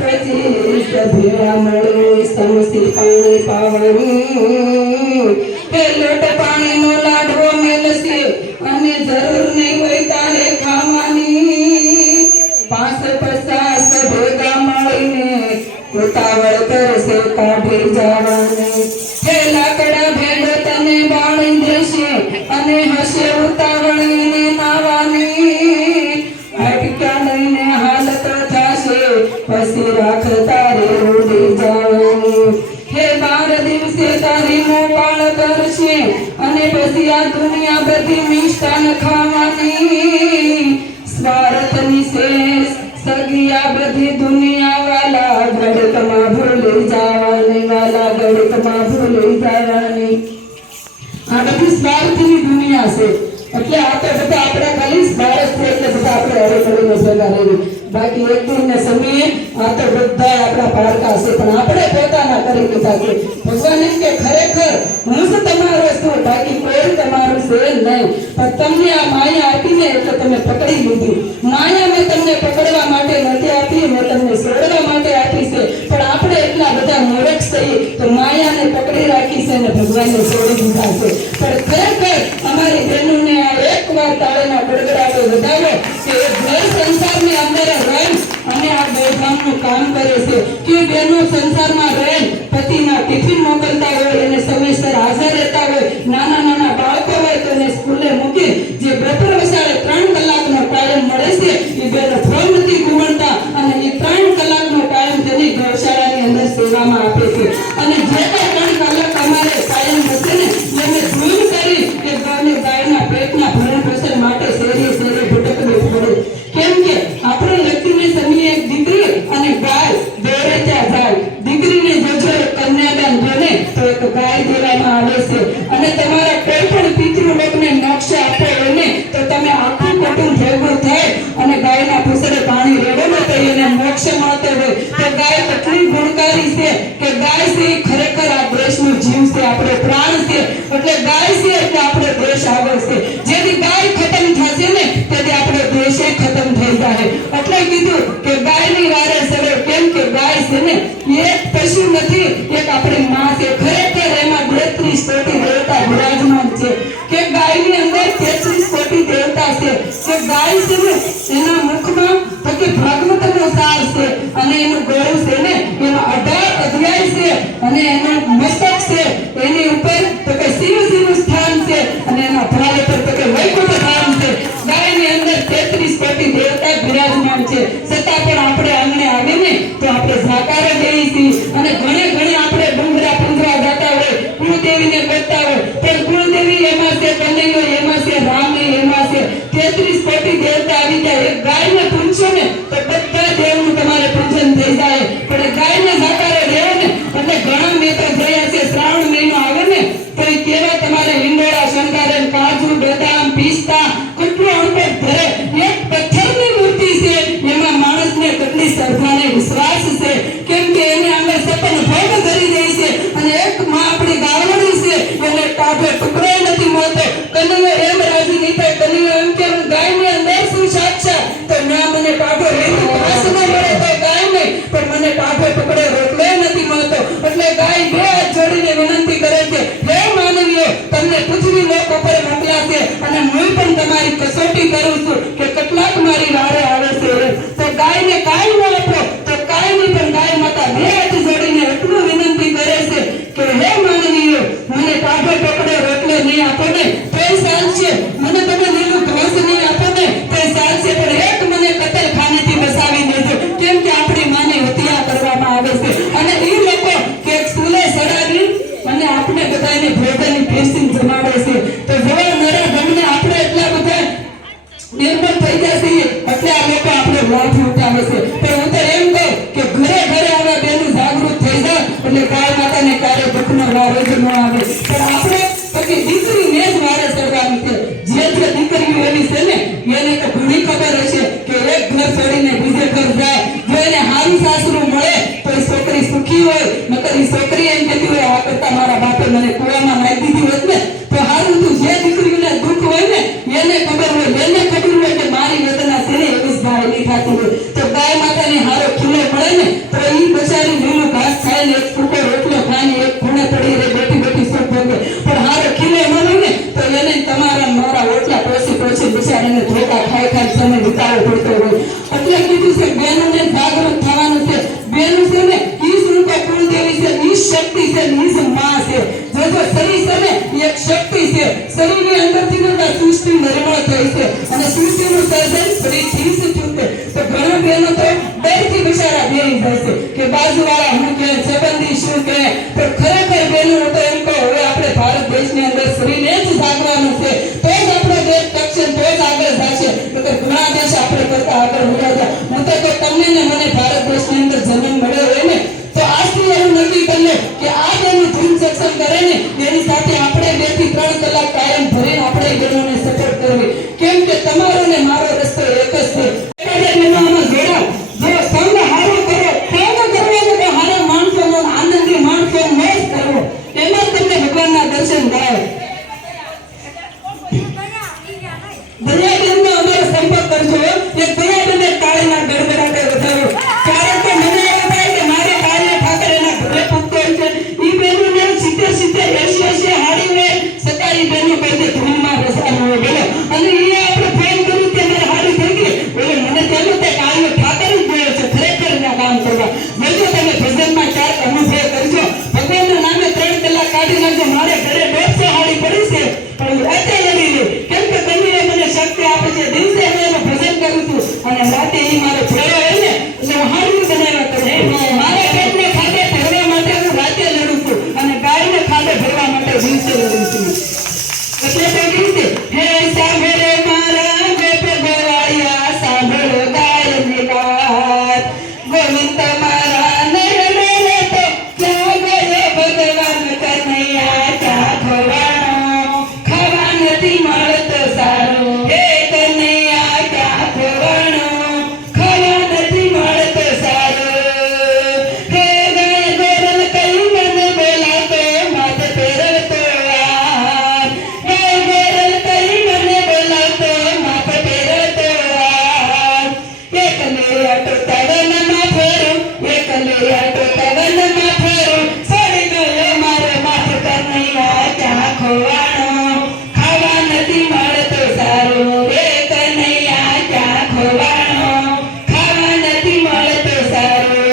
પછી ભેળા મળે સમસી પાણી પાવાની એ લોટ પાણીનો લાડવો મેલશે અને જરૂર નહીં હોય તારે ખાવાની 5-50 ભેગા મળીને ઉતાવળ કરશે કાઢી જવાની હે લાકડા ભેડો તને બાળી દેશે અને હશે ઉતાવળીને નાવાની અટક્યા લઈને હાલત થશે પછી રાખ તારે ઉડી જવાની હે 12 દિવસે તારી મોપાળ કરશે અને પછી આ દુનિયા બધી મિષ્ટાન ખાવાની સ્વાર્થની શેષ સગિયા બધી દુનિયા વાલા ગડકમાં ભૂલી જવાની વાલા ગડકમાં ભૂલી જવાની આ બધી સ્વાર્થની દુનિયા છે એટલે આ તો બધા આપણા ખાલી સ્વાર્થ છે એટલે બધા આપણે હરે કરીને સગા રહેવી બાકી એક દિનના સમયે આ તો બધા આપણા પારકા છે પણ આપણે પોતાના કરી લીધા છે ભગવાન એમ કે ખરેખર હું જ તમારો છું બાકી કોઈ તમારું છે નહીં પણ તમને આ માયા આપીને એટલે તમે પકડી લીધી માયા મેં તમને પકડવા માટે નથી આપી મેં તમને છોડવા માટે આપી છે પણ આપણે એટલા બધા મૂર્ખ છીએ તો માયાને પકડી રાખી છે અને ભગવાનને છોડી દીધા છે પણ ખરેખર અમારી બહેનોને આ એકવાર તાળીના ગડગડાટો વધાવો કે ઘર સંસારની અંદર રહે અને આ બેભાનનું કામ કરે છે કે બહેનો સંસારમાં રહે પતિના ટિફિન મોકલતા હોય એને સમયસર હાજર રહેતા હોય નાના બાળકો હોય તો એને સ્કૂલે મૂકી જે બપોર વસાડે 3 કલાકનો ટાઈમ મળે છે એ બહેનો ફોન નથી ગુમાવતા અને એ 3 કલાકનો ટાઈમ તેની ગૌશાળાની અંદર સેવામાં આપે છે અને જે કંઈ 3 કલાક અમારે ટાઈમ હશે ને એને દૂર કરી કે ગાયના પેટના ભરણ પોષણ માટે શેરી ભટકવી પડે કેમ કે આપણે લક્ષ્મી સમયે એક દીકરી અને ગાય દોડે ત્યાં જાય દીકરીને જોજો કન્યાદાન બને તો એક ગાય દેવામાં આવે છે અને તમારા કોઈ પણ પિતૃલોકને મોક્ષ આપો એને તો તમે આખું કુટુંબ ભેગું થાય અને ગાયના પૂછડે પાણી રેડો તો એને મોક્ષ મળતો હોય તો ગાય કેટલી ગુણકારી છે કે ગાય છે ખરેખર આ દેશનું જીવ છે આપણો પ્રાણ છે એટલે ગાય છે એટલે આપણો દેશ આગળ છે જેથી ગાય ખતમ થશે ને તેથી આપણો દેશ ખતમ થઈ જાય એટલે કીધું કે ગાયની વારે સરે કેમ કે ગાય છે ને એક પશુ નથી એક આપણી માં છે ખરેખર એમાં 33 કોટી દેવતા બિરાજમાન છે કે ગાયની અંદર 33 કોટી દેવતા છે કે ગાય છે ને એના મુખમાં તો કે ભાગવતનો સાર છે અને એનું ગળું છે ને એનો 18 અધ્યાય છે અને એનું મસ્તક છે એની ઉપર તો કે શિવજીનું સ્થાન છે અને એના ભાલે પર તો કે વૈકુંઠ ધામ છે ગાયની અંદર 33 કોટી દેવતા બિરાજમાન છે છતાં પણ આપણે આંગણે આવીને તો આપણે ઝાકાર દઈએ છીએ અને ઘણે આપણે ડુંગરા પુંગરા ગાતા હોય કુળદેવીને કરતા હોય પણ કુળદેવી એમાં છે કનૈયો એમાં છે રામ એમાં છે 33 કોટી દેવતા આવી જાય એક ગાયને પૂછો ને તો બધા દેવનું તમારે પૂજન થઈ જાય પણ ગાયને ઝાકાર રહેવો ને એટલે ઘણા મેં તો જોયા છે શ્રાવણ મહિનો આવે ને કે બાજુવાળા હું કે સંબંધી શું કે, પણ ખરેખર બેનો હું તો એમ કહું હવે આપણે ભારત દેશની અંદર સ્ત્રીને જ જાગવાનું છે, તો જ આપણો દેશ ટકશે, તો જ આગળ જશે, નકર ઘણા દેશ આપણે કરતા આગળ વધ્યા હતા. હું તો કહું તમને ને મને ભારત દેશની અંદર જન્મ મળ્યો હોય ને તો આજથી એવું નક્કી કરી લે કે આ બેનું ધૂન સક્ષમ કરે ને એની સાથે આપણે 2 થી 3 કલાક કાયમ ભરીને આપણે બહેનોને સપોર્ટ કરવી, કેમ કે તમારો ને મારો રસ્તો એક જ છે. એકાદે બહેનોમાં જોડાવ, જો સંગ હારો કરો, સંગ કરવાનો તો હારે માણસોનો આનંદી માણસો ન જ કરવો, એમાં તમને ભગવાનના દર્શન થાય. દયાબેનનો અમારો સંપર્ક કરજો, એ દયાબેનને તાળીના ગડગડાટે વધારો, કારણ કે મને એવું થાય કે મારે કાર્ય ઠાકર એના ઘરે પૂગતો હોય છે. ઈ બહેનોને 70 80 હાડી હોય સતારી બહેનો કહી દે ધૂનમાં રસાનો હોય બોલો, અને ઈ આપણે ફોન કર્યું કે મારે હાડી થઈ ગઈ બોલે મને તેનું તે કાર્ય ઠાકર જ ગયો છે ખરેખર ના કામ કરવા. બોલો તમે ભજનમાં 4 અનુભવ કરજો, ભગવાનના નામે 3 કલાક કાઢી નાખજો. મારે ઘરે 150 હાડી પડી છે પણ રાતે લડી લે, કેમ કે બંને મને શક્તિ આપે છે. દિવસે હું એનું ભજન કરું છું અને રાતે ઈ મારો ફેરો હોય ને એટલે હું હાડી બનાવ્યા કરું. મારા પેટને ખાતે ભરવા માટે હું રાતે લડું છું અને ગાયને ખાતે ભરવા માટે દિવસે લડું છું. એટલે તો દિવસે હે સાંભળે મારા ગોપ ગવાળિયા, સાંભળો ગાયની વાત, ગોવિંદ તમારા નયને તો ક્યાં ગયો ભગવાન કનૈયા, ક્યાં ખોવાણો ખાવા નથી મળતો સારો, હે કનૈયા ક્યાં ખોવાણો ખાવા નથી મળતો સારો, હે ગાય ગોરલ કઈ મને બોલાતો માથે પહેરતો વાર, ગાય ગોરલ કઈ મને બોલાતો માથે પહેરતો વાર, એ કનૈયા તો તવનમાં ફેરો, એ કનૈયા તો તવનમાં ફેરો, સડી ગયો મારો માથ કનૈયા ક્યાં ખોવાણો ખાવા નથી મળતો સારો, હે કનૈયા ક્યાં ખોવાણો ખાવા નથી મળતો સારો,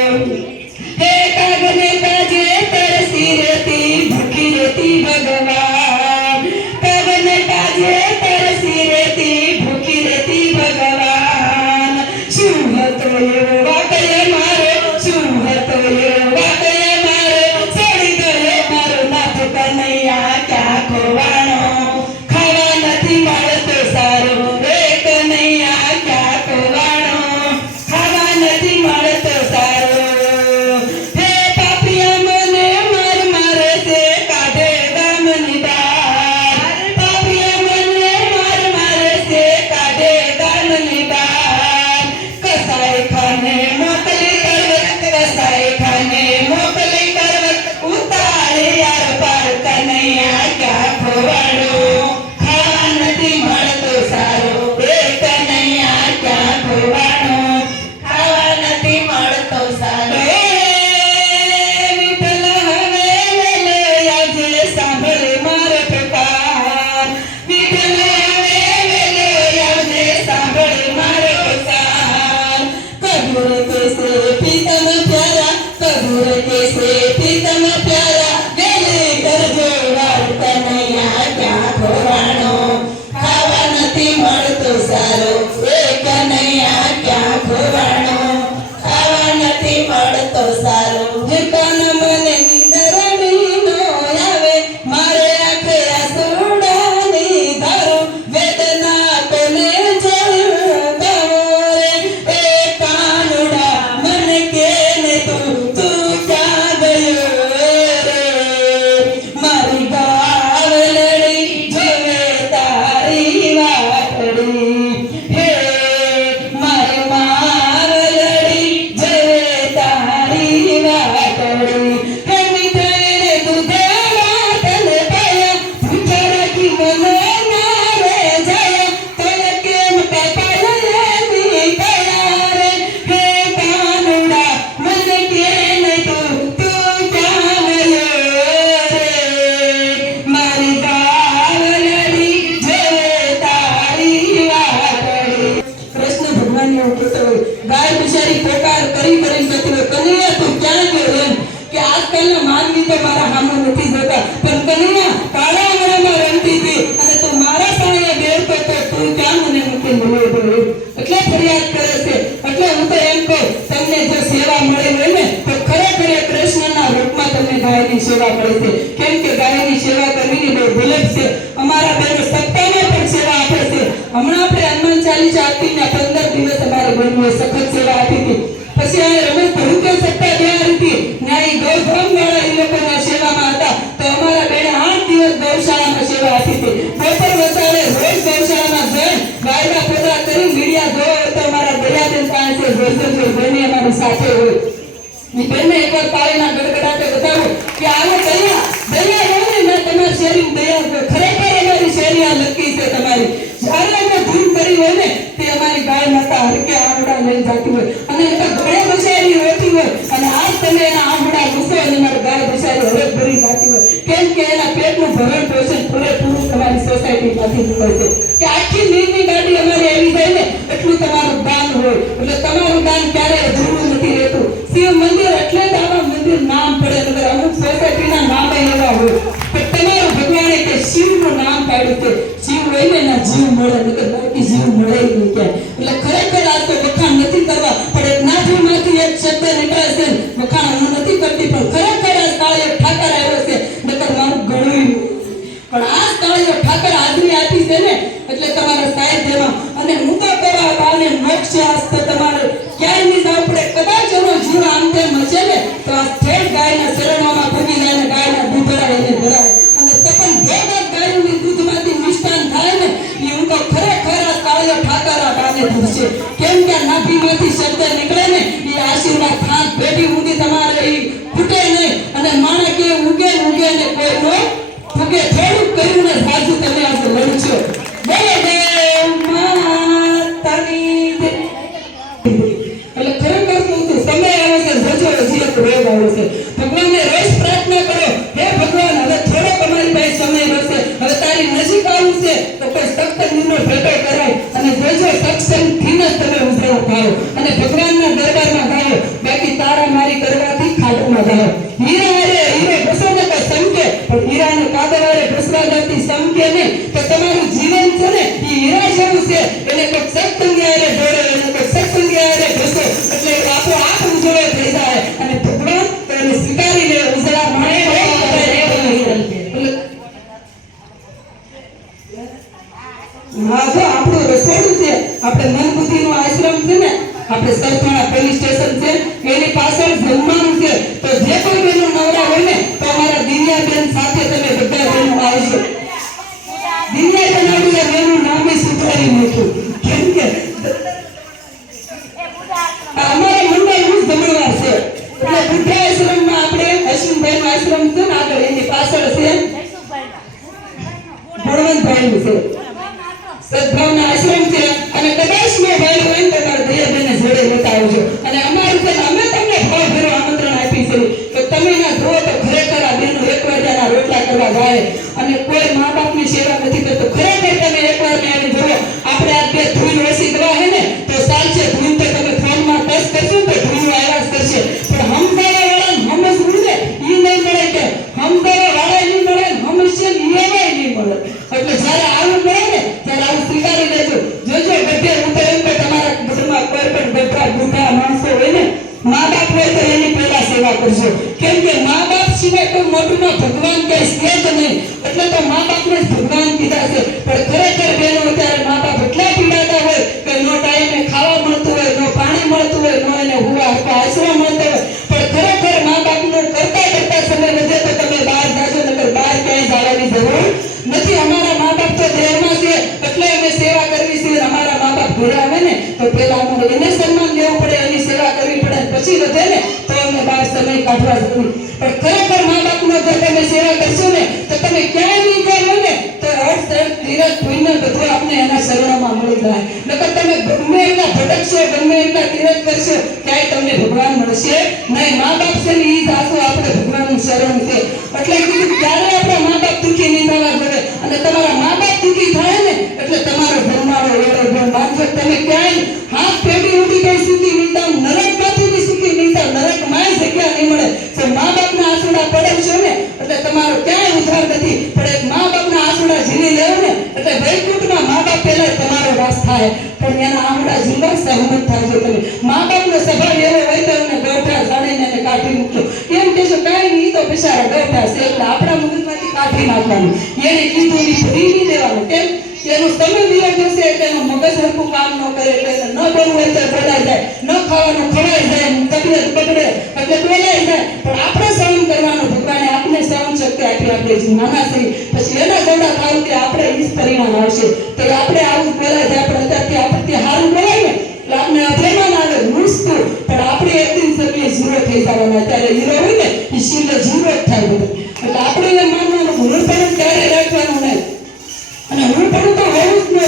હે કાગને કાજે તરસી રહેતી ભૂખી રહેતી ભગવાન, કાગને કાજે તરસી રહેતી ભૂખી રહેતી ભગવાન, શું હતો એવો વાકય મારો, શું હતો એવો વાકય મારો, સડી ગયો મારો નાથ કનૈયા ક્યાં ખોવાણો ખાવા નથી મળતો સારો, હે કનૈયા ક્યાં ખોવાણો ખાવા નથી મળતો સારો, હે પાપિયા મને માર મારે છે કાઢે ગામની બહાર, પાપિયા મને માર મારે છે કાઢે ગામની બહાર, કસાઈ ખાને મોકલી કરવત, કસાઈ ખાને મોકલી કરવત, ઉતારે યાર પાર કનૈયા ક્યાં ખોવાણો ખાવા નથી મળતો સારો, હે કનૈયા ક્યાં ખોવાણો ખાવા નથી મળતો સારો, હે વિઠ્ઠલ હવે વેલો આવજે સાંભળે મારો પુકાર, વિઠ્ઠલ હવે વેલો આવજે સાંભળે મારો પુકાર, કબૂર કેસે પ્રીતમ પ્યારા, કબૂર કેસે પ્રીતમ પ્યારા, વેલે કરજો વાર કનૈયા ક્યાં ખોવાણો ખાવા નથી મળતો સારો, હે કનૈયા ક્યાં ખોવાણો ખાવા નથી મળતો સારો, હે કાન મને નિંદરડી નો આવે, મારે આંખે આંસુડાની ધારો, વેદના કોને જોયું ગાવો રે, એ કાનુડા મને કે ને તું ક્યાં ગયો રે, મારી ગાવલડી જોવે તારી વાટડી, હે મારી માવલડી જોવે તારી વાટડી, હે મીઠાઈને દૂધે વાટને પાયા, ભૂખ્યા રાખી મને ના રે જાય, તને કેમ કપાય એની કયા રે, હે કાનુડા મને કે ને તું ક્યાં ગયો રે, મારી ગાવલડી જોવે તારી વાટડી. કૃષ્ણ ભગવાનને એવું કહેતો હોય, ગાય બિચારી પોકાર કરી કરીને કહેતી હોય કનૈયા તું ક્યાં ગયો એમ, કે આજકાલના માનવી તો મારા સામે નથી જોતા, પણ કનૈયા કાળા આંગણામાં રમતી હતી અને તું મારા સામે બેસતો તો તું ક્યાં મને મૂકી મળ્યો હતો, એટલે ફરિયાદ કરે છે. એટલે હું તો એમ કહું તમને જો સેવા મળી હોય ને તો સેવા કરે છે કેમ કે ગાયની સેવા કરવી બહુ દુર્લભ છે અમારા બહેનો સપ્તાહમાં પણ સેવા આપે છે હમણાં આપણે હનુમાન ચાલીસા આપીને 15 દિવસ અમારા બહેનોએ સખત સેવા આપી હતી પછી આ રમેશ ભરૂકે સપ્તાહ તૈયાર હતી ન્યાય ગૌધામ વાળા એ લોકોના સેવામાં હતા તો અમારા બેને 8 દિવસ ગૌશાળામાં સેવા આપી હતી બપોર વસાડે રોજ ગૌશાળામાં જઈ ગાયના પોતા કરી મીડિયા જોવો તો અમારા દરિયાબેન પાસે જોઈ બહેને અમારી સાથે હોય ની બેનને એકવાર પાળીના ગડગડાટે બતાવો કે આવો દયા હોય ને તમારી શેરી દયા ખરેખર અમારી શેરી આ લકી છે તમારી જ્યારે અમે ધૂમ કરી હોય ને તે અમારી ગાય માતા હરકે આંગડા લઈ જતી હોય અને ઘરે બસારી રહેતી હોય અને આજ તમે એના આંગડા ઘૂસો અને મારી ગાય બસારી હરક ભરી જતી હોય કેમ કે એના પેટનું ભરણ પોષણ પૂરેપૂરું તમારી સોસાયટીમાંથી નીકળે છે કે આખી નીરની ગાડી અમારે આવી જાય ને એટલું તમારું દાન હોય એટલે તમારું દાન ક્યારેય અધૂરું નથી રહેતું શિવ મંદિર એટલે જ આવા મંદિર નામ પડે નગર અમુક સોસાયટીના નામ એવા હોય પણ તમારું ભગવાને કે શિવનું નામ પાડ્યું છે શિવ હોય ને એના જીવ મળે નગર બાકી જીવ મળે નહીં ક્યાંય એટલે ખરેખર આ તો વખાણ નથી કરવા પણ એક નાથીમાંથી એક શબ્દ નીકળે છે વખાણ હું નથી કરતી પણ ખરેખર આ કાળિયો ઠાકર આવ્યો છે નકર મારું ગણું પણ આ કાળિયો ઠાકર હાજરી આપી છે ને એટલે તમારા સાહિત્યમાં અને હું તો કહેવા બાને મોક્ષ હસ્ત તમારે ક્યાંય નહીં જવું પડે કદાચ એનો જીવ આમ તેમ હશે ને તો આ થેટ ગાયના શરણોમાં ભૂગી જાય ને ગાયના દૂધડા એને ભરાય અને તપન ભેગા ગાયની દૂધમાંથી મિષ્ટાન થાય ને એ હું તો ખરેખર આ કાળિયો ઠાકર આ બાને ધૂળશે કેમ કે નાભીમાંથી શબ્દ નીકળે ને એ આશીર્વાદ થાક પેઢી સુધી તમારે એ ખૂટે નહીં અને માણસ કે ઉગે ને કોઈનો ઉગે થોડુંક કર્યું ને સાજુ તમે આજે લડશો બોલે દેવ માતાની એટલે ખરેખર કહું છું સમય આવે છે જજો હજી એક રોગ આવે છે ભગવાનને રોજ પ્રાર્થના કરો હે ભગવાન હવે થોડો તમારી પાસે સમય રહેશે હવે તારી નજીક આવું છે તો કોઈ સત્સંગનો ભેટો કરાય અને જજો સત્સંગથી જ તમે ઉભરાવ થાઓ અને ભગવાનના દરબારમાં ગાયો બાકી તારા મારી કરવાથી ખાડમાં ગાયો હીરો ઘસો ને તો સમકે પણ હીરાને કાદવારે ઘસવા જતી સમકે નહીં તો તમારું જીવન છે ને એ હીરા જેવું છે એને કોઈ સત્સંગી આરે જોડે એને કોઈ સત્સંગી આરે ઘસો એટલે આપણો આંખ ઉજળો થઈ જાય અને ભગવાન તેને સ્વીકારી લે ઉજળા માણે હા જો આપણું રસોડું છે આપણે મન બુદ્ધિનો આશ્રમ છે ને આપણે સરથાણા પોલીસ સ્ટેશન છે એની પાછળ જમવાનું છે તો જે કોઈ બેનો નવરા હોય ને તો અમારા દિવ્યાબેન સાથે તમે બધા બહેનો આવજો દિવ્યાબેન આવી બેનું નામે સુધારી મૂક્યું કેમ કે અમારા મંડળનું જ જમણવાર છે એટલે બુદ્ધા આશ્રમમાં આપણે અશ્વિનભાઈ નો આશ્રમ છે ને આગળ એની પાછળ છે ગુણવંતભાઈનું છે સદભાવના આશ્રમ છે અને કદાચ મેં ભાઈ હોય ને તમારા દયાબેનને જોડે લેતા આવજો અને અમારું પણ અમે તમને ભાવભેરું આમંત્રણ આપી છે કે તમે ના જોવો તો ખરેખર આ બેનો 1 વાગ્યાના રોટલા કરવા જાય અને કોઈ મા બાપની સેવા નથી કરતો ખરેખર તમે એકવાર ને આવી જોવો આપણે આ બે ધૂળ ઓછી દવા હે ને તો ચાલશે ધૂળ તો તમે ફોનમાં ટચ કરશો તો ધૂળ આવ્યા જ કરશે પણ હમદારા વાળા હમજ ને ઈ નહીં મળે કે હમદારા વાળા નહીં મળે હમશે લેવાય નહીં મળે એટલે જ્યારે આવું મળે ને ત્યારે આવું સ્વીકારી લેજો જોજો બધે ઉતરે કે તમારા ઘરમાં કોઈ પણ ગભરા ભૂખા માણસો હોય ને મા બાપ હોય તો એની પહેલા સેવા કરજો કેમ કે મા બાપ સિવાય કોઈ મોટું ભગવાન કઈ છે જ નહીં એટલે તો મા બાપને જ ભગવાન કીધા છે પણ ખરેખર બેનો અત્યારે મા બાપ એટલા પીડાતા હોય કે નો ટાઈમે ખાવા મળતું હોય નો પાણી મળતું હોય નો એને હુવા આશરો મળતો હોય પણ ખરેખર મા બાપનું કરતા સમય વધે તો તમે બહાર જાજો નકર બહાર ક્યાંય જવાની જરૂર નથી અમારા મા બાપ તો દેહમાં છે એટલે અમે સેવા કરવી છે અમારા મા બાપ ઘરે આવે ને તો પહેલા અમારે એને સન્માન દેવું પડે એની સેવા કરવી પડે પછી વધે ને તો અમે બહાર સમય કાઢવા જરૂર પણ ખરેખર મા બાપનો જો તમે સેવા કરશો ને તો તમે ક્યાંય નહીં કરો ને તો અર્થ ધીરજ પુણ્ય બધું આપણે એના શરણોમાં મળી જાય નકર તમે ગમે એટલા ભટકશો ગમે એટલા તીરથ કરશો ક્યાંય તમને ભગવાન મળશે નહીં મા બાપ છે ને એ જ આખું આપણે ભગવાનનું શરણ છે એટલે કીધું ક્યારે આપણા મા બાપ દુઃખી નહીં થવા જોઈએ અને તમારા મા બાપ દુઃખી થાય ને એટલે તમારો ધર્મારો એવો ગુણ માનજો તમે ક્યાંય હાથ પેઢી ઉડી ગઈ સુખી નહીં થાવ નરકમાંથી બી સુખી નહીં થાવ નરકમાં જગ્યા નહીં મળે તો મા બાપના આંસુડા પડે છે ને એટલે તમારો ક્યાંય ઉધાર નથી પણ એક મા બાપના આંસુડા ઝીલી લેવો ને એટલે વૈકુંઠમાં મા બાપ પહેલા તમારો વાસ થાય પણ એના આંસુડા ઝીલવા સહમત થાજો તમે મા બાપનો સ્વભાવ એવો હોય તો એને ગોઠા જાણીને એને કાઢી મૂકજો એમ કહેશો કાંઈ નહીં તો બિચારા ગૌઠા છે એટલે આપણા મગજમાંથી કાઢી નાખવાનું. એને કીધું એ ભરી નહીં દેવાનું. કેમ? એનો સમય વિયો જશે એટલે એનું મગજ હરખું કામ ન કરે એટલે ન બોલવું હોય તો બોલાઈ જાય, ન ખાવાનું ખવાઈ જાય, તબિયત બગડે એટલે બોલાઈ જાય. પણ આપણે સહન કરવાનું. ભગવાને આપણે સહન શક્તિ આપી. આપણે જે નાના છીએ પછી એના ગોડા ખાવું કે આપણે એ જ પરિણામ આવશે. તો આપણે આવું બોલાઈ જાય. આપણે અત્યારથી આપણથી સારું બોલાય ને એટલે આપણે અભિમાન આવે મૂસતું. પણ આપણે એક દિન સગી ઝીરો થઈ જવાના. ત્યારે હીરો હોય ને એ શીલે ઝીરો જ થાય બધું. એટલે આપણે એમ માનવાનું હું પણ ક્યારે રાખવાનું નહીં. અને હું પણ તો હોવું જ ન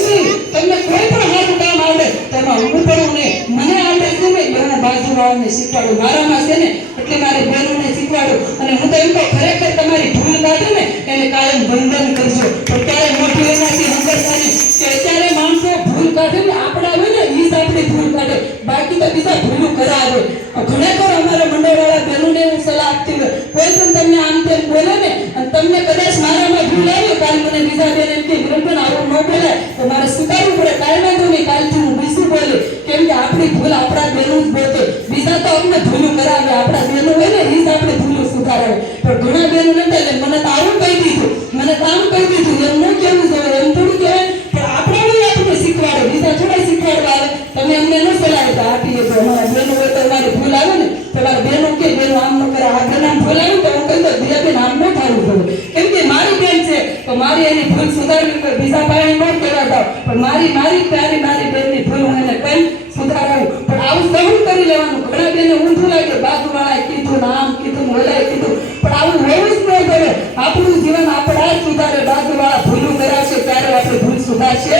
જોઈએ. તમને કોઈ પણ સારું કામ આવડે તેમાં હું પણ નહીં. મને આવડે છે ને એના બાજુવાળાને શીખવાડું. મારામાં છે ને એટલે મારી બહેનોને શીખવાડું. અને હું તો એમ કહું ખરેખર તમારી ભૂલ કાઢે ને એને કાયમ વંદન કરજો. પણ ત્યારે મોટી એનાથી હંગરવાની કે અત્યારે માણસો ભૂલ કાઢે ને આપણા હોય ને એ જ આપણી ભૂલ કાઢે. બાકી તો બીજા ભૂલું કરાવે. ખરેખર અમારા મંડળવાળા બહેનોને હું સલાહ આપતી હોય કોઈ પણ તમને આમ તેમ બોલે ને અને તમને કદાચ મારામાં ભૂલ આવી કાલ મને બીજા બેન એમ કે વિરમબેન આવું ન બોલાય તો મારે સુધારવું પડે. કાંઈ વાંધો નહીં, કાલથી હું બીજું બોલે. કેમ કે આપણી ભૂલ આપણા બહેનો જ બોલે. બીજા તો અમને ભૂલું કરાવે. આપણા બહેનો હોય ને એ જ આપણે ભૂલું સુધારાવે. પણ ઘણા બહેનો નથી એટલે મને તો આવું કહી દીધું, મને તો આમ કહી દીધું એમ ન કહેવું જોઈએ. એમ થોડું કહેવાય. પણ આપણે આપણે શીખવાડે, બીજા થોડા શીખવાડવા આવે. તમે અમને ન સલાહ આપીએ તો અમારા બહેનો હોય તો અમારી ભૂલ આવે ને તમારા બહેનો કે બહેનો આમ ન કરે આ બેન આમ ભૂલ આવે તો હું કહી દઉં બીજા બેન આમ ન થવું જોઈએ. કેમ કે મારી બેન છે તો મારી એની ભૂલ સુધારવી પડે. બીજા ભાઈ ન કહેવા જાવ પણ મારી બેનની ભૂલ હું એને કેમ સુધારાવું. પણ આવું સહન કરી લેવાનું. ઘણા બેને ઊંધું લાગે બાજુવાળાએ કીધું ને આમ કીધું ને ઓલાએ કીધું. પણ આવું હોવું જ ન જોઈએ. આપણું જીવન આપણા જ સુધારે. બાજુવાળા ભૂલું કરાવશે ત્યારે આપણી ભૂલ સુધારશે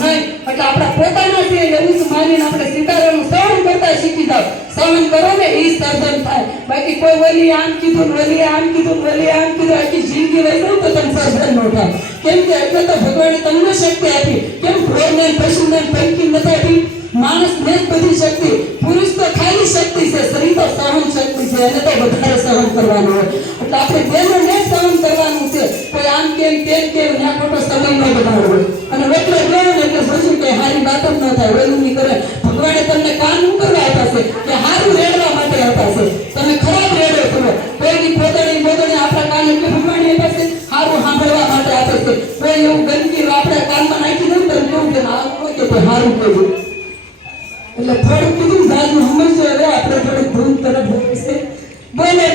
નહીં. એટલે આપણા પોતાના છે એવું જ માનીને આપણે સ્વીકારવાનું સહન કરતા શીખી જાવ. સહન કરો ને એ સર્જન થાય. બાકી કોઈ ઓલી આમ કીધું ને ઓલી આમ કીધું ને ઓલી આમ કીધું આખી જિંદગી વહી જાય તો તમે સર્જન ન થાય. કેમ કે એટલે તો ભગવાને તમને શક્તિ આપી. કેમ ઢોરને પશુને પંખી નથી આપી? માણસને જ બધી શક્તિ. પુરુષ તો ખાલી શક્તિ છે, સ્ત્રી તો સહન શક્તિ છે. એને તો વધારે સહન કરવાનું હોય. એટલે આપણે બેનોને સહન કરવાનું છે. કોઈ આમ કેમ તેમ કેમ ત્યાં ખોટો સમય ન બગાડવો હોય. અને એટલે બોલો ને એટલે બધું કે હારી વાત જ ન થાય ઓલું નહીં કરે. ભગવાને તમને કામ શું કરવા આપ્યા છે કે સારું રેડવા માટે આપ્યા છે. તમે ખરાબ રેડો કરો. કોઈની પોતળી આપણા કાન એટલે ભગવાને આપ્યા છે સારું સાંભળવા માટે આપે છે. કોઈ એવું ગંદકી આપણા કાનમાં નાખી દઉં તો કેવું કે આવું કે સારું કહ્યું. એટલે થોડું કીધું જાજુ સમજજો. હવે આપણે થોડું ભૂલ તરફ છે. બોલે